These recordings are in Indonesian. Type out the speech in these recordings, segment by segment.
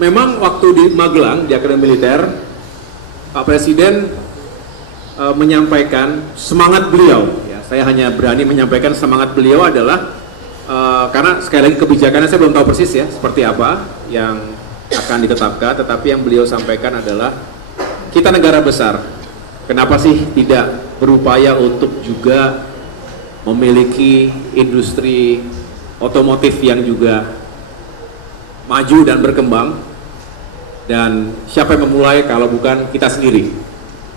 memang waktu di Magelang di Akademi Militer, Pak Presiden menyampaikan semangat beliau. Ya, saya hanya berani menyampaikan semangat beliau adalah karena sekali lagi kebijakannya saya belum tahu persis ya seperti apa yang akan ditetapkan, tetapi yang beliau sampaikan adalah kita negara besar, kenapa sih tidak berupaya untuk juga memiliki industri otomotif yang juga maju dan berkembang, dan siapa yang memulai kalau bukan kita sendiri.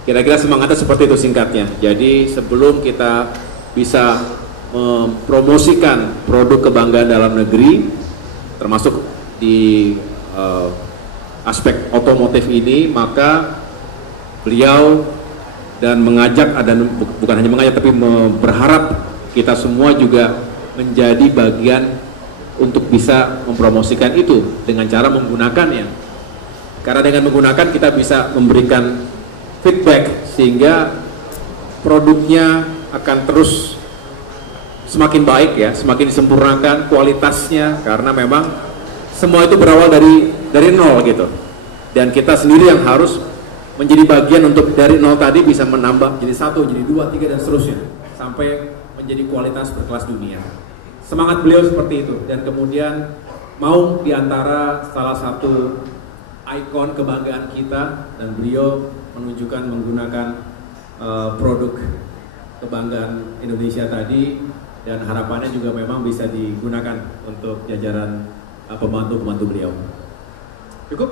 Kira-kira semangatnya seperti itu singkatnya. Jadi sebelum kita bisa mempromosikan produk kebanggaan dalam negeri, termasuk di aspek otomotif ini, maka beliau dan mengajak, dan bukan hanya mengajak tapi berharap kita semua juga menjadi bagian untuk bisa mempromosikan itu dengan cara menggunakannya. Karena dengan menggunakan kita bisa memberikan feedback sehingga produknya akan terus semakin baik ya, semakin disempurnakan kualitasnya, karena memang semua itu berawal dari nol gitu. Dan kita sendiri yang harus menjadi bagian untuk dari nol tadi bisa menambah jadi 1, jadi 2, 3 dan seterusnya sampai menjadi kualitas berkelas dunia. Semangat beliau seperti itu, dan kemudian mau diantara salah satu ikon kebanggaan kita, dan beliau menunjukkan menggunakan produk kebanggaan Indonesia tadi, dan harapannya juga memang bisa digunakan untuk jajaran pembantu-pembantu beliau. Cukup?